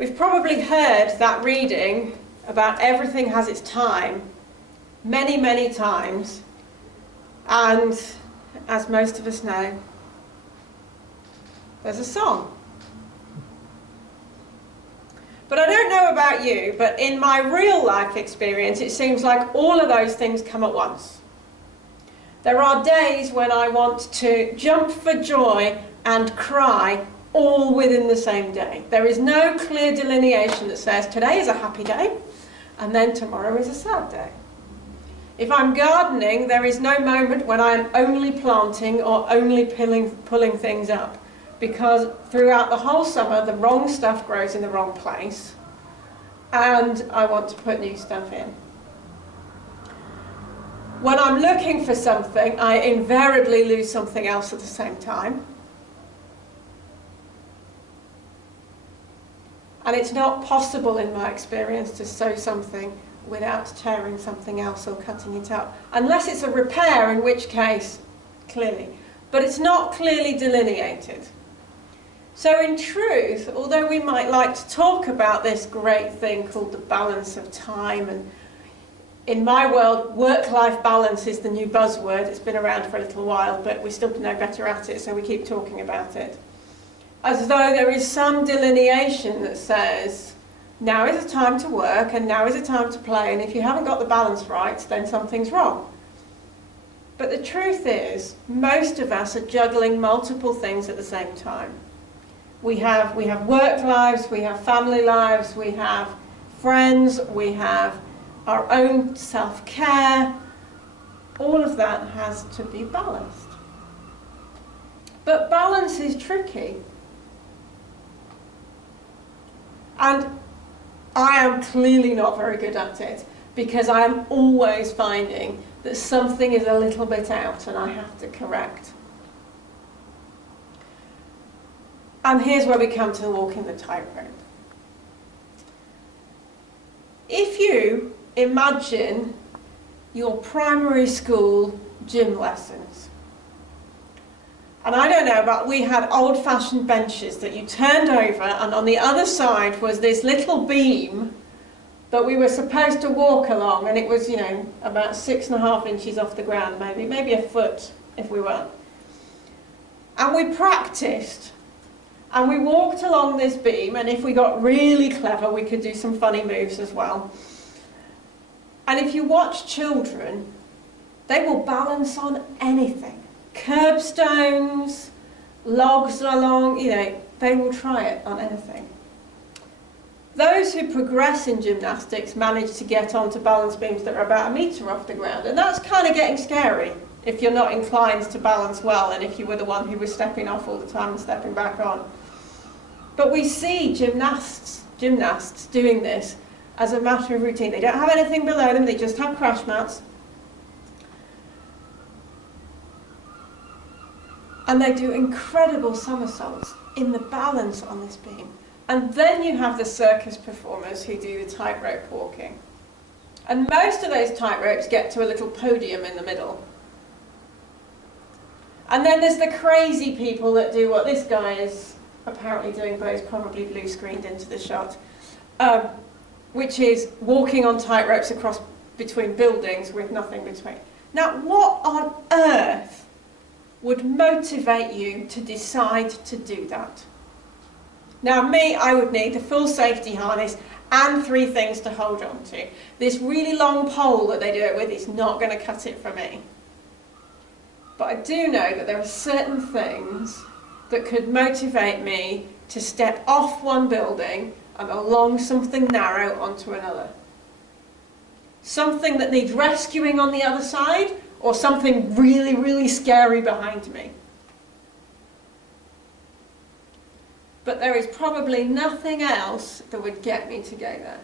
We've probably heard that reading about everything has its time many, many times, and as most of us know, there's a song. But I don't know about you, but in my real life experience, it seems like all of those things come at once. There are days when I want to jump for joy and cry all within the same day. There is no clear delineation that says today is a happy day and then tomorrow is a sad day. If I'm gardening, there is no moment when I am only planting or only pulling things up, because throughout the whole summer the wrong stuff grows in the wrong place and I want to put new stuff in. When I'm looking for something, I invariably lose something else at the same time. And it's not possible, in my experience, to sew something without tearing something else or cutting it up. Unless it's a repair, in which case, clearly. But it's not clearly delineated. So in truth, although we might like to talk about this great thing called the balance of time, and in my world, work-life balance is the new buzzword. It's been around for a little while, but we still know better at it, so we keep talking about it. As though there is some delineation that says, now is a time to work and now is a time to play, and if you haven't got the balance right, then something's wrong. But the truth is, most of us are juggling multiple things at the same time. We have work lives, we have family lives, we have friends, we have our own self-care. All of that has to be balanced. But balance is tricky. And I am clearly not very good at it, because I am always finding that something is a little bit out and I have to correct. And here's where we come to walking the tightrope. If you imagine your primary school gym lessons, and I don't know, but we had old-fashioned benches that you turned over, and on the other side was this little beam that we were supposed to walk along, and it was, you know, about 6.5 inches off the ground, maybe a foot if we were. And we practiced, and we walked along this beam, and if we got really clever, we could do some funny moves as well. And if you watch children, they will balance on anything. Curbstones, logs along, you know, they will try it on anything. Those who progress in gymnastics manage to get onto balance beams that are about 1 metre off the ground, and that's kind of getting scary if you're not inclined to balance well, and if you were the one who was stepping off all the time and stepping back on. But we see gymnasts doing this as a matter of routine. They don't have anything below them, they just have crash mats. And they do incredible somersaults in the balance on this beam. And then you have the circus performers who do the tightrope walking. And most of those tightropes get to a little podium in the middle. And then there's the crazy people that do what this guy is apparently doing, but it's probably blue screened into the shot, which is walking on tightropes across between buildings with nothing between. Now, what on earth would motivate you to decide to do that? Now me, I would need the full safety harness and 3 things to hold on to. This really long pole that they do it with is not going to cut it for me. But I do know that there are certain things that could motivate me to step off one building and along something narrow onto another. Something that needs rescuing on the other side, or something really, really scary behind me. But there is probably nothing else that would get me to go there.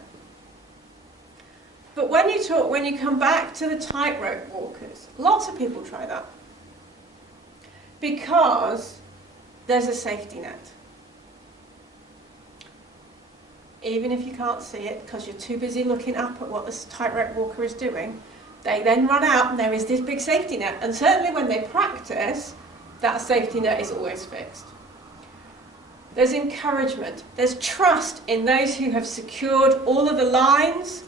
But when you come back to the tightrope walkers, lots of people try that. Because there's a safety net. Even if you can't see it, because you're too busy looking up at what this tightrope walker is doing, they then run out and there is this big safety net. And certainly when they practice, that safety net is always fixed. there's encouragement, there's trust in those who have secured all of the lines,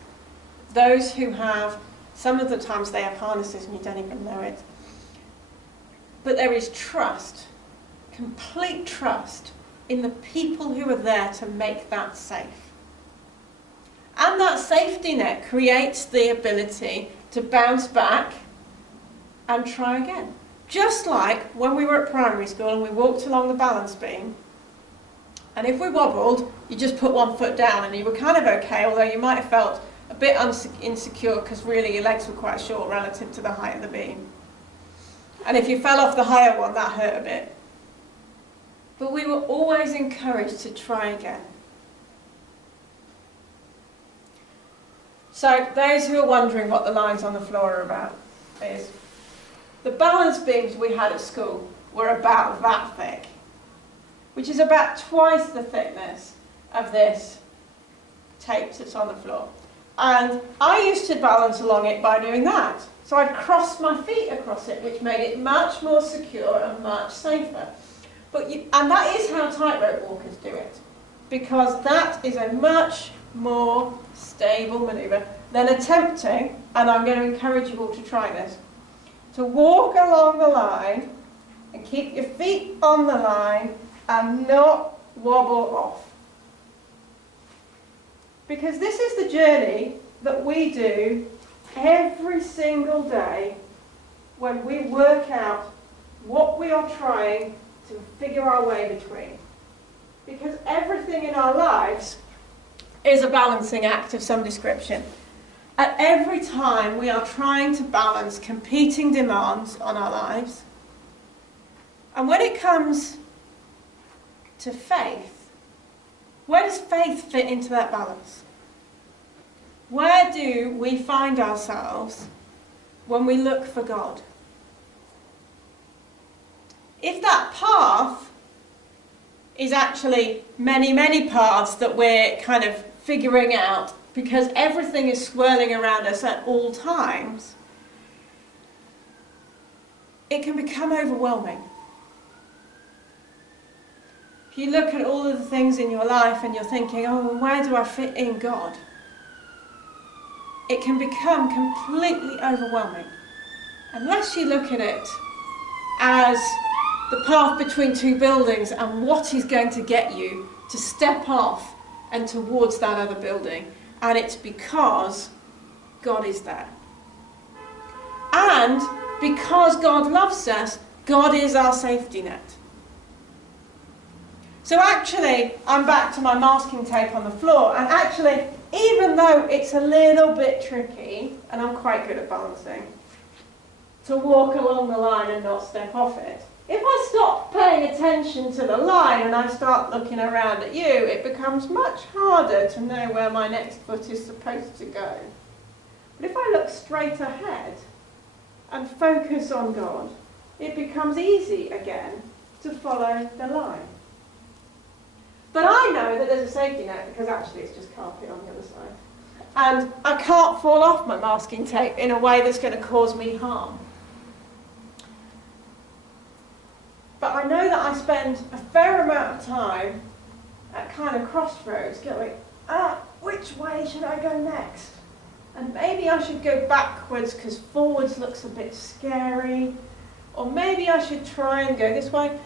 those who have, some of the times they have harnesses and you don't even know it. But there is trust, complete trust in the people who are there to make that safe. And that safety net creates the ability to bounce back and try again. Just like when we were at primary school and we walked along the balance beam, and if we wobbled, you just put one foot down and you were kind of okay, although you might have felt a bit insecure because really your legs were quite short relative to the height of the beam. And if you fell off the higher one, that hurt a bit. But we were always encouraged to try again. So those who are wondering what the lines on the floor are about is the balance beams we had at school were about that thick, which is about twice the thickness of this tape that's on the floor. And I used to balance along it by doing that. So I'd cross my feet across it, which made it much more secure and much safer. And that is how tightrope walkers do it, because that is a much more stable manoeuvre than attempting, and I'm going to encourage you all to try this, to walk along the line and keep your feet on the line and not wobble off. Because this is the journey that we do every single day when we work out what we are trying to figure our way between. Because everything in our lives is a balancing act of some description. At every time we are trying to balance competing demands on our lives. And when it comes to faith, where does faith fit into that balance? Where do we find ourselves when we look for God? If that path is actually many, many paths that we're kind of figuring out because everything is swirling around us at all times, it can become overwhelming. If you look at all of the things in your life and you're thinking, oh, well, where do I fit in God? It can become completely overwhelming. Unless you look at it as the path between two buildings and what is going to get you to step off and towards that other building. And it's because God is there. And because God loves us, God is our safety net. So actually, I'm back to my masking tape on the floor, and actually, even though it's a little bit tricky, and I'm quite good at balancing, to walk along the line and not step off it, if I stop paying attention to the line and I start looking around at you, it becomes much harder to know where my next foot is supposed to go. But if I look straight ahead and focus on God, it becomes easy again to follow the line. But I know that there's a safety net because actually it's just carpet on the other side. And I can't fall off my masking tape in a way that's going to cause me harm. But I know that I spend a fair amount of time at kind of crossroads going, which way should I go next? And maybe I should go backwards because forwards looks a bit scary. Or maybe I should try and go this way.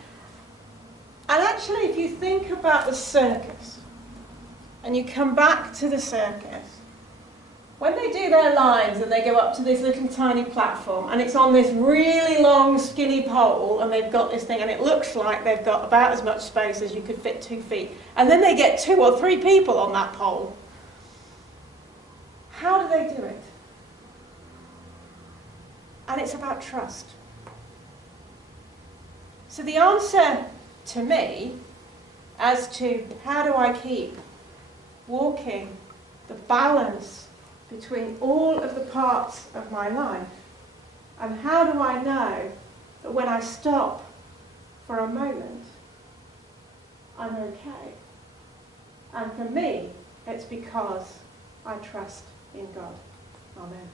And actually, if you think about the circus, and you come back to the circus, when they do their lines and they go up to this little tiny platform, and it's on this really long skinny pole, and they've got this thing, and it looks like they've got about as much space as you could fit 2 feet, and then they get 2 or 3 people on that pole. How do they do it? And it's about trust. So the answer to me as to how do I keep walking the balance between all of the parts of my life, and how do I know that when I stop for a moment I'm okay? And for me it's because I trust in God. Amen.